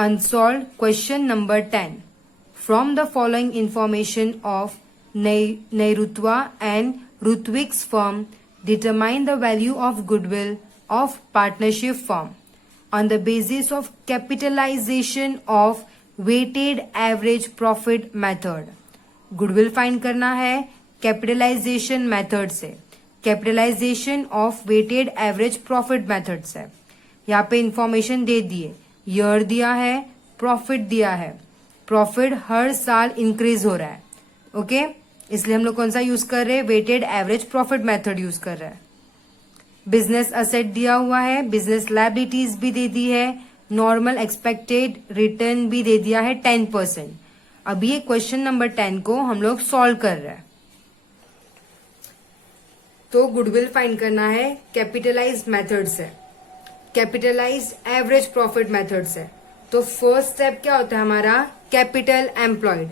Unsolved question number 10. From the following information of Nairutwa and Rutwik's firm, determine the value of goodwill of partnership firm on the basis of capitalization of weighted average profit method. Goodwill find करना है capitalisation method से, capitalisation of weighted average profit method से। यहाँ पे information दे दिए, year दिया है, profit दिया है, प्रॉफिट हर साल इंक्रीज हो रहा है। ओके, इसलिए हम लोग कौन सा यूज कर रहे हैं, weighted average profit method use कर रहे हैं। बिजनेस असेट दिया हुआ है, बिजनेस लायबिलिटीज भी दे दी है, नॉर्मल एक्सपेक्टेड रिटर्न भी दे दिया है 10%। अभी ये क्वेश्चन नंबर 10 को हम लोग सॉल्व कर रहे हैं। तो गुडविल फाइंड करना है कैपिटलाइज्ड मेथड से, कैपिटलाइज्ड एवरेज प्रॉफिट मेथड से। तो फर्स्ट स्टेप क्या होता है हमारा, कैपिटल एम्प्लॉयड।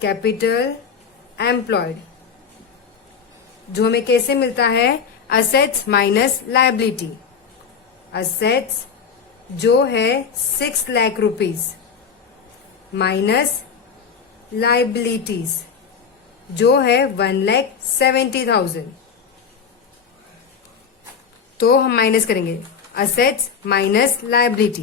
कैपिटल एम्प्लॉयड जो हमें कैसे मिलता है, असेट्स माइनस लायबिलिटी। असेट्स जो है 6 लाख रुपीज माइनस लायबिलिटीज जो है 1,70,000। तो हम माइनस करेंगे असेट्स माइनस लायबिलिटी।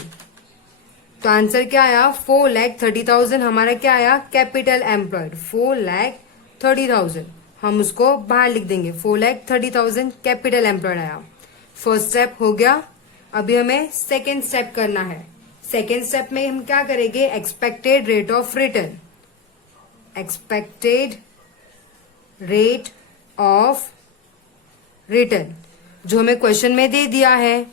तो आंसर क्या आया, 4,30,000 हमारा क्या आया, कैपिटल एम्प्लॉयड 4,30,000। हम उसको बाहर लिख देंगे, 4,30,000 कैपिटल एम्प्लॉयड आया। फर्स्ट स्टेप हो गया। अभी हमें सेकेंड स्टेप करना है। सेकेंड स्टेप में हम क्या करेंगे, expected rate of return. Expected rate of return जो हमें क्वेश्चन में दे दिया है,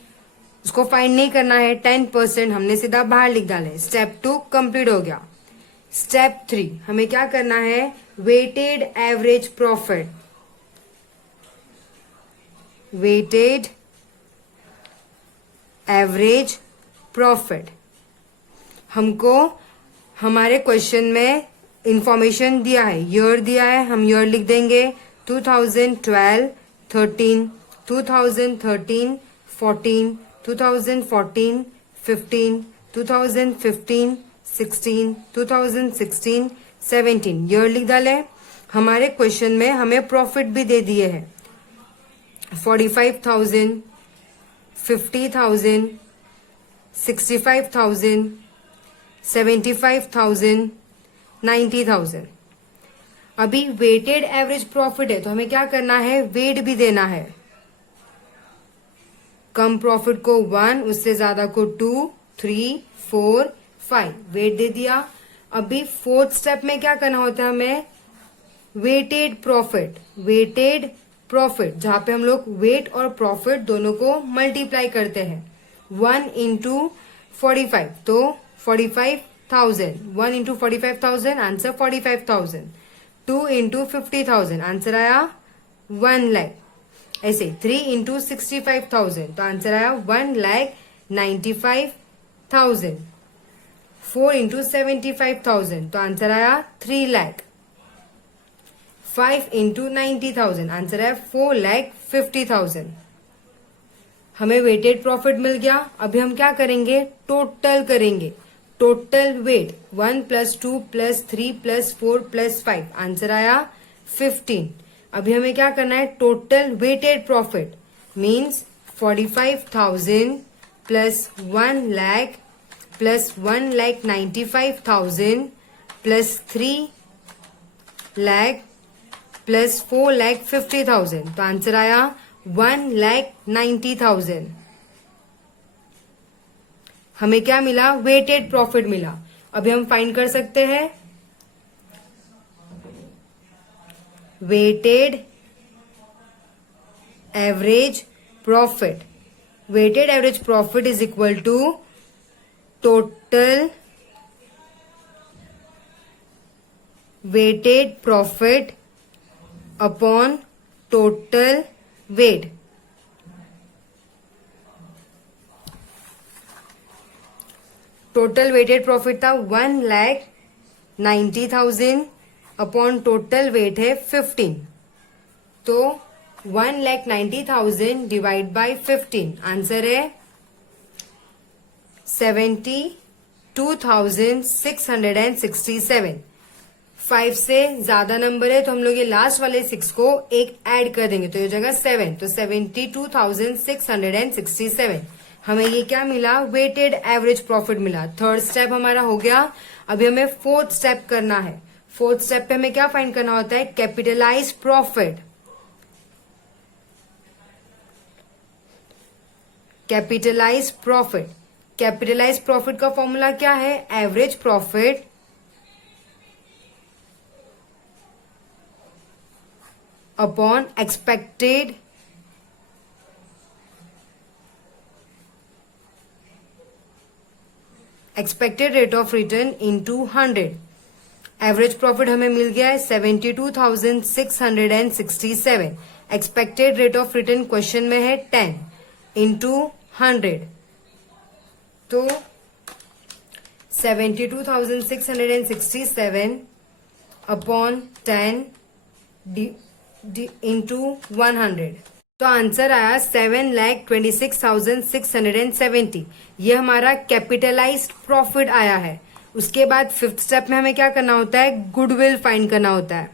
उसको फाइंड नहीं करना है, 10% हमने सीधा बाहर लिख डाले। स्टेप 2 कंप्लीट हो गया। स्टेप 3 हमें क्या करना है, weighted average profit. Weighted average profit हमको हमारे क्वेश्चन में इंफॉर्मेशन दिया है, ईयर दिया है, हम ईयर लिख देंगे 2012, 13, 2013, 14, 2014, 15, 2015, 16, 2016, 17 ईयर लिख डाले। हमारे क्वेश्चन में हमें प्रॉफिट भी दे दिए हैं 45,000, 50,000, 65,000, 75,000, 90,000। अभी वेटेड एवरेज प्रॉफिट है तो हमें क्या करना है, वेट भी देना है। कम प्रॉफिट को 1, उससे ज्यादा को 2, 3, 4, 5 वेट दे दिया। अभी फोर्थ स्टेप में क्या करना होता है हमें, वेटेड प्रॉफिट। वेटेड प्रॉफिट जहां पे हम लोग वेट और प्रॉफिट दोनों को मल्टीप्लाई करते हैं। 1 इंटू 45 तो 45,000, 1 इंटू 45,000 आंसर 45,000। 2 इंटू 50,000 आंसर आया 1 लाख। ऐसे 3 इंटू 65,000 तो आंसर आया 1,95,000। 4 इंटू 75,000 तो आंसर आया 3 लाख। 5 इंटू 90,000 आंसर है 4,50,000। हमें वेटेड प्रॉफिट मिल गया। अभी हम क्या करेंगे, टोटल करेंगे। टोटल वेट 1 + 2 + 3 + 4 + 5 आंसर आया 15। अभी हमें क्या करना है, total weighted profit means 45,000 + 1 lakh + 1,95,000 + 3 lakh + 4,50,000 तो आंसर आया 1,90,000। हमें क्या मिला, वेटेड प्रॉफिट मिला। अभी हम फाइंड कर सकते हैं weighted average profit. Weighted average profit is equal to total weighted profit upon total weight. Total weighted profit था 1,90,000 अपॉन टोटल वेट है 15। तो 1,90,000 डिवाइड बाय 15 आंसर है 70 72,667। 5 से ज्यादा नंबर है तो हम लोग ये लास्ट वाले 6 को एक ऐड कर देंगे तो ये हो जाएगा 7, तो 72,667। हमें ये क्या मिला, वेटेड एवरेज प्रॉफिट मिला। थर्ड स्टेप हमारा हो गया। अभी हमें फोर्थ स्टेप करना है। फोर्थ स्टेप पे हमें क्या फाइंड करना होता है, capitalise profit. Capitalise profit, capitalise profit का फॉर्मूला क्या है, average profit upon expected rate of return into 100। Average profit हमें मिल गया है 72,667। Expected rate of return question में है 10 इंटू 100, तो 72,667 अपॉन 10 इंटू 100, तो आंसर आया 7,26,670। ये हमारा कैपिटलाइज्ड प्रॉफिट आया है। उसके बाद फिफ्थ स्टेप में हमें क्या करना होता है, गुडविल फाइंड करना होता है।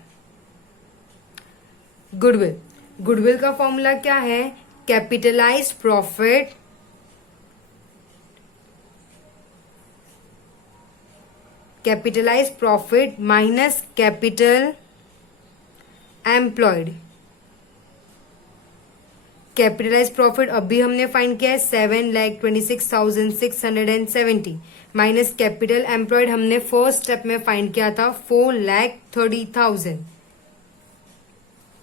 गुडविल का फॉर्मूला क्या है, capitalised profit minus capital employed. Capitalise profit अभी हमने फाइंड किया है 7,26,670 माइनस कैपिटल एम्प्लॉयड हमने फर्स्ट स्टेप में फाइंड किया था 4,30,000।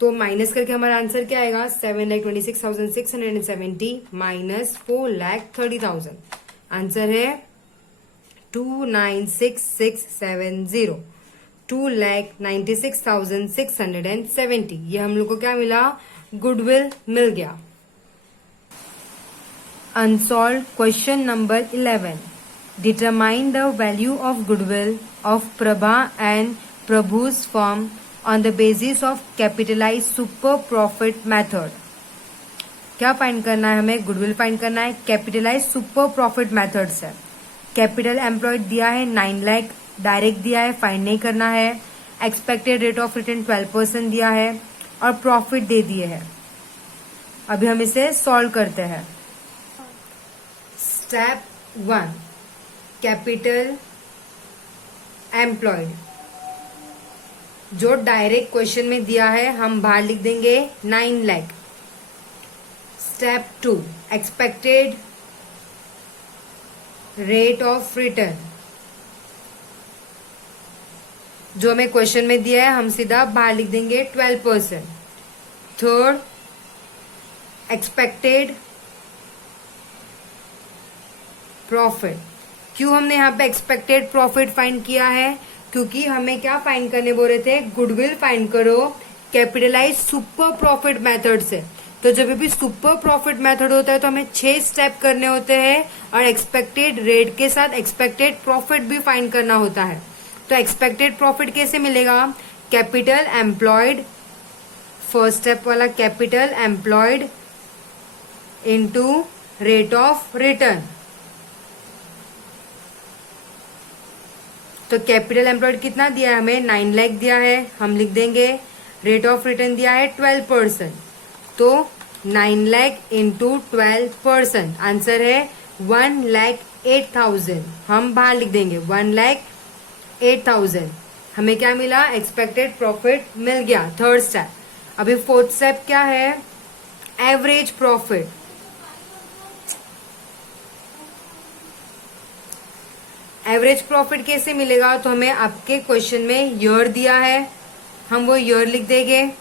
तो माइनस करके हमारा आंसर क्या आएगा, 7,26,670 माइनस 4,30,000। आंसर है 2,96,670, 2,96,670। ये हम लोग को क्या मिला, गुडविल मिल गया। Unsolved question number 11। Determine the value of goodwill of Prabha and Prabhuj firm on the basis of capitalise super profit method. क्या फाइंड करना है हमें, गुडविल फाइंड करना है कैपिटलाइज सुपर प्रॉफिट मेथड से। कैपिटल एम्प्लॉयड दिया है 9 लाख, डायरेक्ट दिया है, फाइंड नहीं करना है। एक्सपेक्टेड रेट ऑफ रिटर्न 12% दिया है और प्रॉफिट दे दिए है। अभी हम इसे सॉल्व करते हैं। स्टेप 1, कैपिटल एम्प्लॉयड जो डायरेक्ट क्वेश्चन में दिया है हम बाहर लिख देंगे 9 lakh. Step 2, expected rate of return जो हमें क्वेश्चन में दिया है हम सीधा बाहर लिख देंगे 12%। Third, expected profit. क्यों हमने यहाँ पे एक्सपेक्टेड प्रॉफिट फाइंड किया है, क्योंकि हमें क्या फाइंड करने बोल रहे थे, गुडविल फाइंड करो कैपिटलाइज सुपर प्रॉफिट मेथड से। तो जब भी सुपर प्रॉफिट मेथड होता है तो हमें 6 स्टेप करने होते हैं और एक्सपेक्टेड रेट के साथ एक्सपेक्टेड प्रॉफिट भी फाइंड करना होता है। तो एक्सपेक्टेड प्रॉफिट कैसे मिलेगा, कैपिटल एम्प्लॉयड, फर्स्ट स्टेप वाला capital employed into rate of return. तो कैपिटल एम्प्लॉयड कितना दिया है हमें, 9 लाख दिया है, हम लिख देंगे। रेट ऑफ रिटर्न दिया है 12%, तो 9 लाख इंटू 12%, आंसर है 1,08,000। हम बाहर लिख देंगे 1,08,000। हमें क्या मिला, एक्सपेक्टेड प्रॉफिट मिल गया। Third step. अभी फोर्थ स्टेप क्या है, एवरेज प्रॉफिट। एवरेज प्रॉफिट कैसे मिलेगा, तो हमें आपके क्वेश्चन में ईयर दिया है, हम वो ईयर लिख देंगे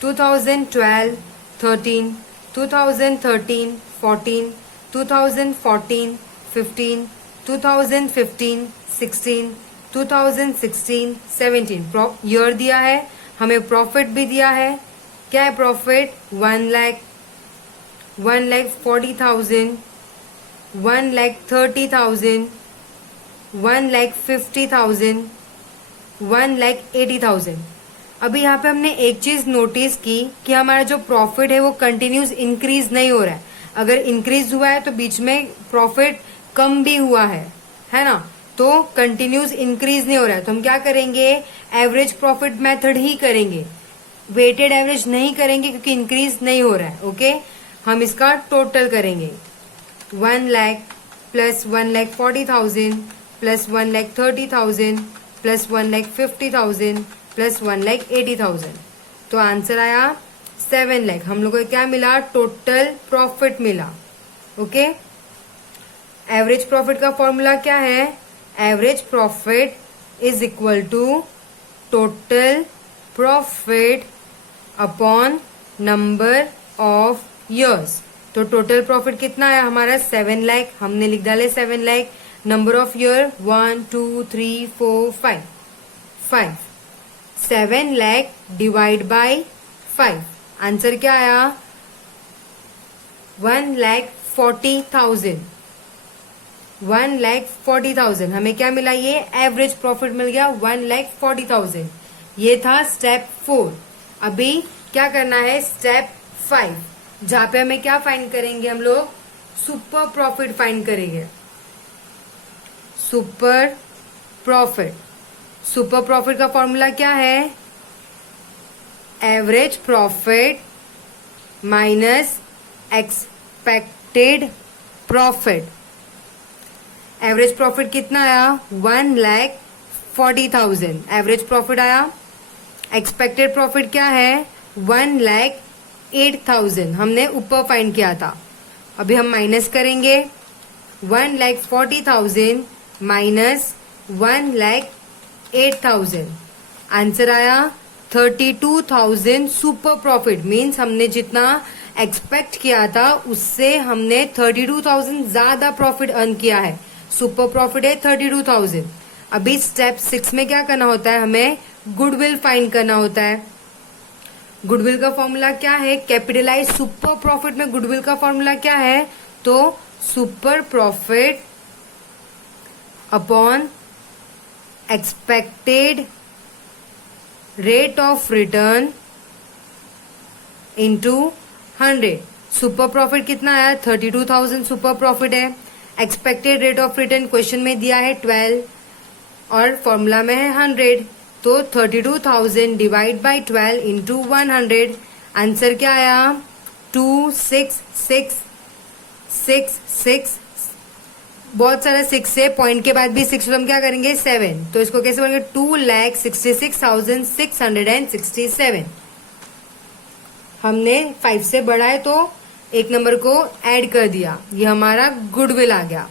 2012, 13, 2013, 14, 2014, 15, 2015, 16, 2016, 17 ईयर दिया है, हमें प्रॉफिट भी दिया है। क्या है प्रॉफिट, 1,40,000, 1,30,000, 1,50,000, 1,80,000। अभी यहाँ पे हमने एक चीज नोटिस की कि हमारा जो प्रॉफिट है वो कंटिन्यूस इंक्रीज नहीं हो रहा है। अगर इंक्रीज हुआ है तो बीच में प्रॉफिट कम भी हुआ है ना, तो कंटिन्यूस इंक्रीज नहीं हो रहा है, तो हम क्या करेंगे, एवरेज प्रॉफिट मेथड ही करेंगे, वेटेड एवरेज नहीं करेंगे क्योंकि इंक्रीज नहीं हो रहा है। ओके, हम इसका टोटल करेंगे 1 lakh plus 1,40,000 plus 1,30,000 plus 1,50,000 plus 1,80,000, तो आंसर आया 7 लाख। हम लोग को क्या मिला, टोटल प्रॉफिट मिला। ओके, एवरेज प्रॉफिट का फॉर्मूला क्या है, average profit is equal to total profit upon number of years. तो टोटल प्रॉफिट कितना आया हमारा 7 लाख, हमने लिख डाले 7 lakh. Number of year 1 2 3 4 5 7 lakh divide by 5, answer क्या आया 1,40,000। 1,40,000 हमें क्या मिला, ये एवरेज प्रॉफिट मिल गया 1,40,000। ये था स्टेप 4। अभी क्या करना है, स्टेप 5, जहां पे हमें क्या फाइंड करेंगे, हम लोग सुपर प्रॉफिट फाइंड करेंगे। सुपर प्रॉफिट, सुपर प्रॉफिट का फॉर्मूला क्या है, average profit minus expected profit. Average profit कितना आया 1,40,000 एवरेज प्रॉफिट आया। एक्सपेक्टेड प्रॉफिट क्या है 1,08,000, हमने ऊपर फाइंड किया था। अभी हम माइनस करेंगे 1,40,000 माइनस 1,08,000, आंसर आया 32,000 सुपर प्रॉफिट। मीन्स हमने जितना एक्सपेक्ट किया था उससे हमने 32,000 ज्यादा प्रॉफिट अर्न किया है। सुपर प्रॉफिट है 32,000। अभी स्टेप 6 में क्या करना होता है, हमें गुडविल फाइंड करना होता है। गुडविल का फॉर्मूला क्या है, कैपिटलाइज सुपर प्रॉफिट में गुडविल का फॉर्मूला क्या है, तो super profit upon expected rate of return into 100। Super profit कितना आया 32,000 सुपर प्रॉफिट है। Expected rate of return question में दिया है 12 और फॉर्मूला में है 100, तो 32,000 डिवाइड बाई 12 इंटू 100, आंसर क्या आया 26666। बहुत सारा 6 है, पॉइंट के बाद भी 6, तो हम क्या करेंगे 7, तो इसको कैसे बोलेंगे 2,66,667। हमने 5 से बढ़ा है तो एक नंबर को ऐड कर दिया, ये हमारा गुडविल आ गया।